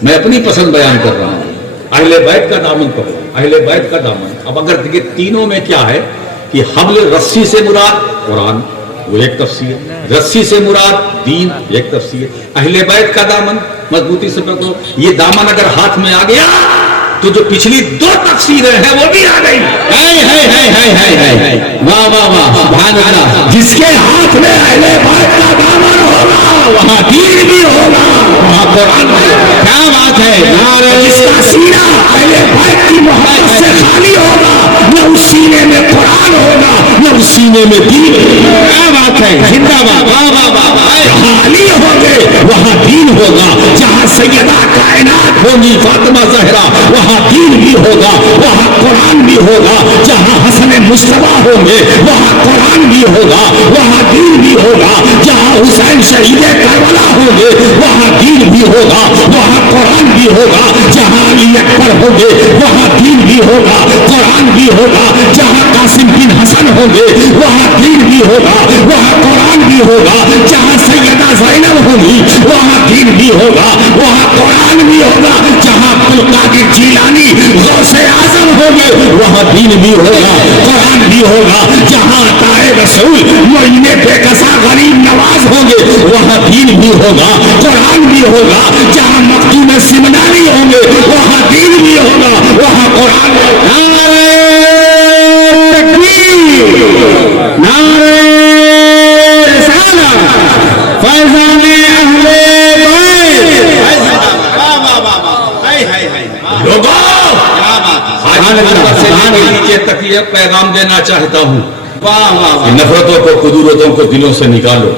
میں اپنی پسند بیان کر رہا ہوں۔ اہل بیت کا دامن پکڑو، اہل بیت کا دامن۔ اب اگر دیکھیں تینوں میں کیا ہے کہ حبل رسی سے مراد قرآن، وہ ایک تفسیر، رسی سے مراد دین، ایک تفسیر، اہل بیت کا دامن مضبوطی سے پکڑو۔ یہ دامن اگر ہاتھ میں آ گیا تو جو پچھلی دو تفسیریں ہیں وہ بھی آ گئی۔ واہ واہ واہ، سبحان اللہ۔ جس کے ہاتھ میں اہل بیت کا دامن ہوگا وہاں دین بھی ہوگا، وہاں قرآن بھی ہوگا۔ کیا بات ہے، جس کا سینہ اہل بیت کی محبت سے خالی ہوگا نہ اس سینے میں قرآن ہوگا نہ اس سینے میں دین ہوگا۔ کیا بات ہے، زندہ باد، واہ واہ واہ۔ جہاں علی ہوں گے وہاں دین ہوگا، جہاں سیدہ کائنات ہوگی فاطمہ زہرا وہاں دین بھی ہوگا، وہاں قرآن بھی ہوگا، جہاں حسن مصطفیٰ ہوں گے وہاں قرآن بھی ہوگا، وہاں دین بھی ہوگا، جہاں حسین شہید کربلا ہوں گے وہاں دین بھی ہوگا، وہاں قرآن بھی ہوگا، جہاں علی اکبر ہوں گے وہاں دین بھی ہوگا، قرآن بھی ہوگا، جہاں قاسم بن حسن ہوں گے وہاں دین بھی ہوگا، وہاں قرآن بھی ہوگا، جہاں سیدہ زینب ہوگی وہاں دین بھی ہوگا، وہاں قرآن بھی ہوگا، جہاں عبد القادر جیلانی غوث اعظم ہوں گے وہاں دین بھی ہوگا، قرآن بھی ہوگا، جہاں عطاء رسول معین بے کسا غریب نواز ہوں گے وہاں دین بھی ہوگا، قرآن بھی ہوگا، جہاں مختوم سمنانی ہوں گے وہاں دین بھی ہوگا، وہاں قرآن بھی ہوگا۔ نعرہ تکبیر، نعرہ رسالت، فیضان اہل بیت۔ لوگوں کے تک یہ پیغام دینا چاہتا ہوں، نفرتوں کو قدورتوں کو دلوں سے نکالو۔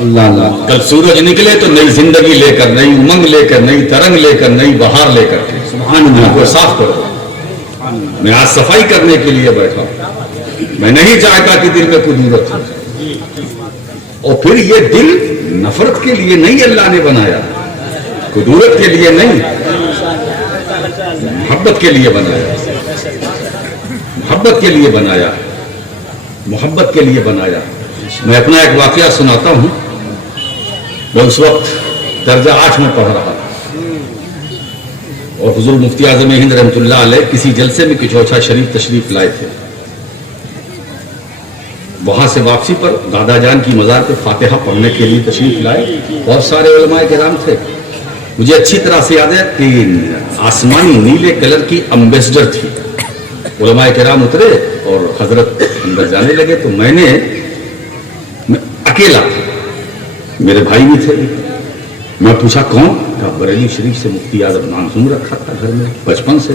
اللہ اللہ، کل سورج نکلے تو نئی زندگی لے کر، نئی امنگ لے کر، نئی ترنگ لے کر، نئی بہار لے کر سبحان اللہ۔ کو صاف کرو۔ میں آج صفائی کرنے کے لیے بیٹھا ہوں، میں نہیں چاہتا کہ دل میں قدورت ہو، اور پھر یہ دل نفرت کے لیے نہیں اللہ نے بنایا، قدورت کے لیے نہیں، محبت کے لیے بنایا، محبت کے لیے بنایا، محبت کے لیے بنایا۔ میں اپنا ایک واقعہ سناتا ہوں۔ میں اس وقت درجہ 8 میں پڑھ رہا تھا اور حضور مفتی اعظم ہند رحمۃ اللہ علیہ کسی جلسے میں کچوچھا شریف تشریف لائے تھے۔ وہاں سے واپسی پر دادا جان کی مزار پہ فاتحہ پڑھنے کے لیے تشریف لائے، بہت سارے علماء کرام تھے۔ مجھے اچھی طرح سے یاد ہے کہ آسمانی نیلے کلر کی امبیسڈر تھی۔ علماء کرام اترے اور حضرت اندر جانے لگے تو میں اکیلا تھا، میرے بھائی بھی تھے۔ میں پوچھا کون؟ کہا بریلی شریف سے مفتی اعظم منظوم رکھا تھا گھر میں بچپن سے۔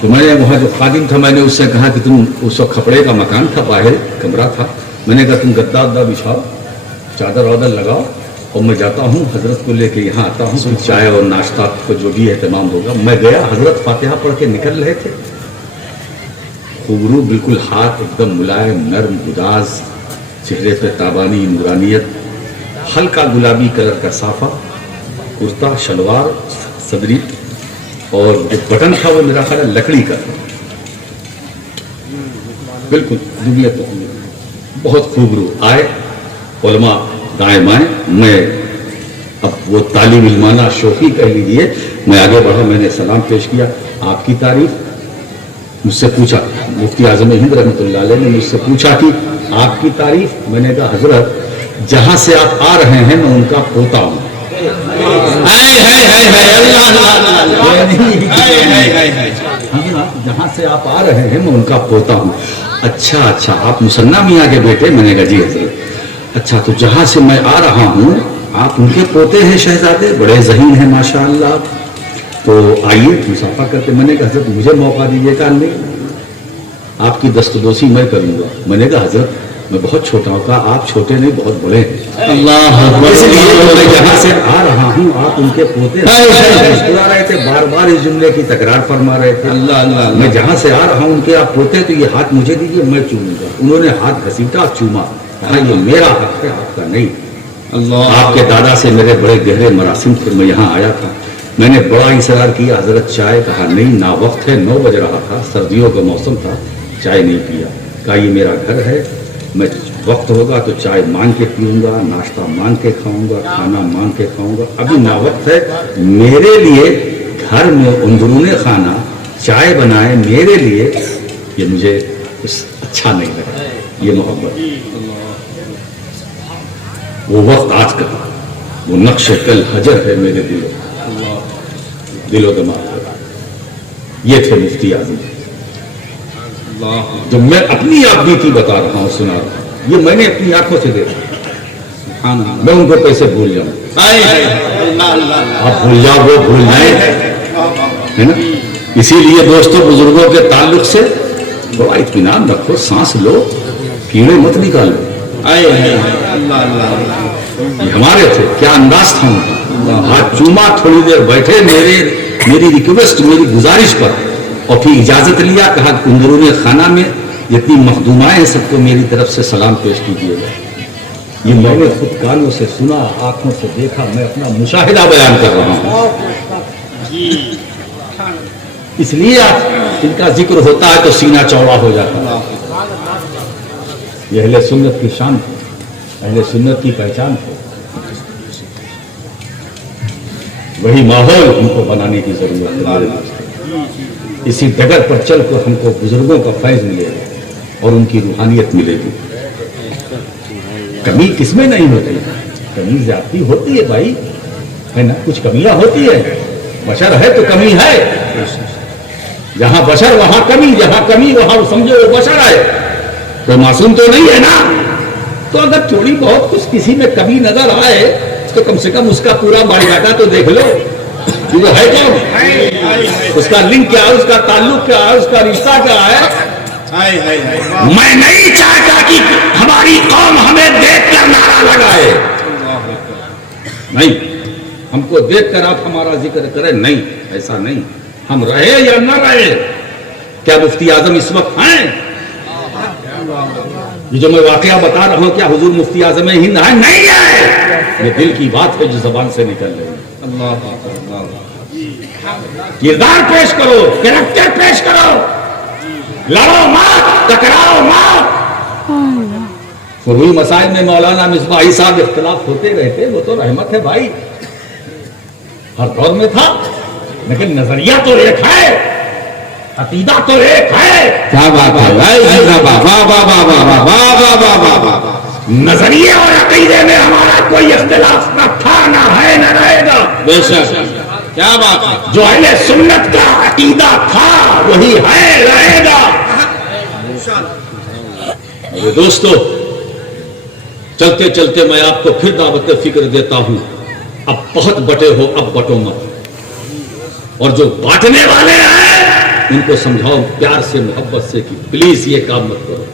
تو میں نے وہاں جو خادم تھا میں نے اس سے کہا کہ تم، اس وقت کھپڑے کا مکان تھا، باہر کمرہ تھا، میں نے کہا تم گدا ودا بچھاؤ، چادر وادر لگاؤ اور میں جاتا ہوں حضرت کو لے کے یہاں آتا ہوں، پھر چائے اور ناشتہ کو جو بھی اہتمام ہوگا۔ میں گیا، حضرت فاتحہ پڑھ کے نکل رہے تھے، خوبرو بالکل، ہاتھ ایک دم ملائم نرم گداز، چہرے پہ تابانی نورانیت، ہلکا گلابی کلر کا صافہ، کرتا شلوار صدری، اور جو بٹن تھا وہ میرا خیال ہے لکڑی کا تھا۔ بالکل دنیا تو بہت خوب رو آئے علماء دائیں بائیں. میں اب وہ تعلیم علمانہ شوخی کہہ لیجیے, میں آگے بڑھا, میں نے سلام پیش کیا. آپ کی تعریف مجھ سے پوچھا, مفتی اعظم ہند رحمۃ اللہ علیہ نے مجھ سے پوچھا کہ آپ کی تعریف. میں نے کہا حضرت جہاں سے آپ آ رہے ہیں میں ان کا پوتا ہوں. جہاں سے آپ آ رہے ہیں میں ان کا پوتا ہوں. اچھا آپ مسنہ میاں کے بیٹے؟ میں نے کہا جی حضرت. اچھا تو جہاں سے میں آ رہا ہوں آپ ان کے پوتے ہیں شہزادے, بڑے ذہین ہیں ماشاء اللہ, تو آئیے مسافہ کرتے. میں نے کہا حضرت مجھے موقع دیجیے. کہا نہیں, آپ کی دستبوسی میں کروں گا. میں نے کہا حضرت میں بہت چھوٹا ہوں. کہا آپ چھوٹے نہیں بہت بڑے ہیں. اللہ, اس لیے میں جہاں سے آ رہا ہوں آپ ان کے پوتے مسکرا رہے تھے, بار بار اس جملے کی تکرار فرما رہے تھے. اللہ, میں جہاں سے آ رہا ہوں ان کے آپ پوتے, تو یہ ہاتھ مجھے دیجیے میں چوموں گا. انہوں نے ہاتھ گھسیٹا, چوما. کہا یہ میرا حق ہے آپ کا نہیں. اللہ, آپ کے دادا سے میرے بڑے گہرے مراسم تھے, میں یہاں آیا تھا. میں نے بڑا اصرار کیا حضرت چائے. کہا نہیں, نا وقت ہے, 9 بج رہا تھا, سردیوں کا موسم تھا, چائے نہیں پیا. کہا یہ میرا گھر ہے, میں وقت ہوگا تو چائے مانگ کے پیوں گا, ناشتہ مانگ کے کھاؤں گا, کھانا مانگ کے کھاؤں گا. ابھی نا وقت ہے, میرے لیے گھر میں اندرون خانہ چائے بنائے میرے لیے, یہ مجھے اچھا نہیں لگا. یہ محبت, وہ وقت آج کا, وہ نقش کل حجر ہے میرے دل و دماغ پر. یہ تھے مفتی اعظم جو میں اپنی آپ بیتی بتا رہا ہوں, سنا رہا ہوں. یہ میں نے اپنی آنکھوں سے دیکھا. میں ان کو کیسے بھول جاؤں؟ آپ بھول جاؤ, وہ بھول جائیں, ہے نا. اسی لیے دوستوں بزرگوں کے تعلق سے بڑا اطمینان رکھو, سانس لو, کیڑے مت نکالو. یہ ہمارے تھے, کیا انداز تھا ان کا. ہاتھ چوما, تھوڑی دیر بیٹھے, میری ریکویسٹ, میری گزارش پر, اور پھر اجازت لیا. کہا اندرون خانہ میں جتنی مخدومائیں ہیں سب کو میری طرف سے سلام پیش کیجیے گا. یہ میں نے خود کانوں سے سنا, آنکھوں سے دیکھا, میں اپنا مشاہدہ بیان کر رہا ہوں. اس لیے ان کا ذکر ہوتا ہے تو سینہ چوڑا ہو جاتا ہے. یہ اہل سنت کی شان تھی, اہل سنت کی پہچان تھی. وہی ماحول ہم کو بنانے کی ضرورت ہے. اسی ڈگر پر چل کر ہم کو بزرگوں کا فیض ملے گا اور ان کی روحانیت ملے گی. کمی کس میں نہیں ہوتی, کمی زیادتی ہوتی ہے بھائی, ہے نا. کچھ کمیاں ہوتی ہے, بشر ہے تو کمی ہے. جہاں بشر وہاں کمی, جہاں کمی وہاں سمجھو وہ بشر ہے. کوئی معصوم تو نہیں ہے نا. تو اگر تھوڑی بہت کچھ کسی میں کمی نظر آئے تو کم سے کم اس کا پورا بایو ڈاٹا تو دیکھ لو کہ وہ ہے کون, اس کا لنک کیا ہے, اس کا تعلق کیا ہے, اس کا رشتہ کیا ہے. میں نہیں چاہتا کہ ہماری قوم ہمیں دیکھ کر نعرہ لگائے. نہیں, ہم کو دیکھ کر آپ ہمارا ذکر کریں, نہیں, ایسا نہیں. ہم رہے یا نہ رہے, کیا مفتی اعظم اس وقت ہیں؟ یہ جو میں واقعہ بتا رہا ہوں کیا حضور مفتی اعظم ہند ہیں؟ نہیں ہے. یہ دل کی بات ہے جو زبان سے نکل رہی ہے. کردار پیش کرو, کریکٹر پیش کرو, لڑو مات, ٹکراؤ مات. فروعی مسائل میں مولانا مصباحی صاحب اختلاف ہوتے رہتے, وہ تو رحمت ہے بھائی, ہر دور میں تھا, لیکن نظریہ تو ایک ہے, عقیدہ تو ایک ہے. کیا بات ہے نظریے اور عقیدے میں ہمارا کوئی اختلاف نہ تھا, نہ ہے, نہ رہے گا. بے شک, کیا بات ہے. جو اہل سنت کا عقیدہ تھا وہی ہے, رہے گا. میرے دوستو, چلتے چلتے میں آپ کو پھر دعوت فکر دیتا ہوں, اب بہت بٹے ہو, اب بٹو مت. اور جو بانٹنے والے ہیں ان کو سمجھاؤ پیار سے, محبت سے کہ پلیز یہ کام مت کرو.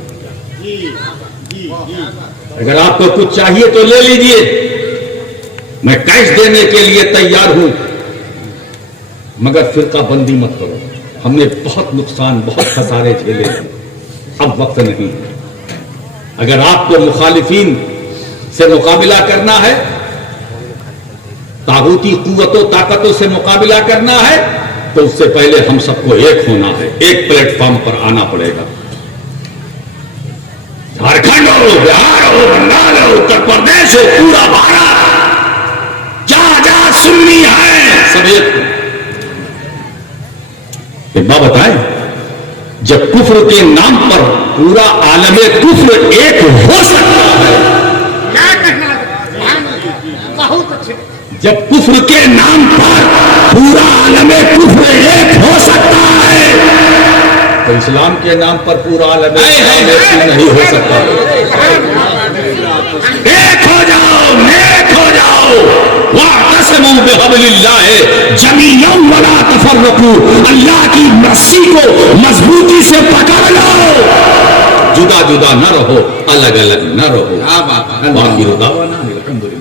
اگر آپ کو کچھ چاہیے تو لے لیجئے, میں کیش دینے کے لیے تیار ہوں, مگر فرقہ بندی مت کرو. ہم نے بہت نقصان, بہت خسارے جھیلے ہیں, اب وقت نہیں. اگر آپ کو مخالفین سے مقابلہ کرنا ہے, طاغوتی قوتوں طاقتوں سے مقابلہ کرنا ہے, تو اس سے پہلے ہم سب کو ایک ہونا ہے, ایک پلیٹ فارم پر آنا پڑے گا. جھارکھنڈ ہو، بہار ہو، بنگال ہو، اتر پردیش ہو، پورا بھارت جہاں جہاں سنی ہے سب ایک ہو۔ ایک بات بتائیں، جب کفر کے نام پر پورا عالم کفر ایک ہو سکتا ہے، کیا کہنا بہت اچھے جب کفر کے نام پر پورا عالم کفر ایک ہو سکتا ہے، تو اسلام کے نام پر پورا عالم اسلام ایک نہیں ہو سکتا۔ ایک ہو جاؤ، نیک ہو جاؤ، واعتصموا بحبل اللہ جمیعا ولا تفرقوا، اللہ کی رسی کو مضبوطی سے پکڑ لو، جدا جدا نہ رہو، الگ الگ نہ رہو۔ باقی دعوانا الحمدللہ۔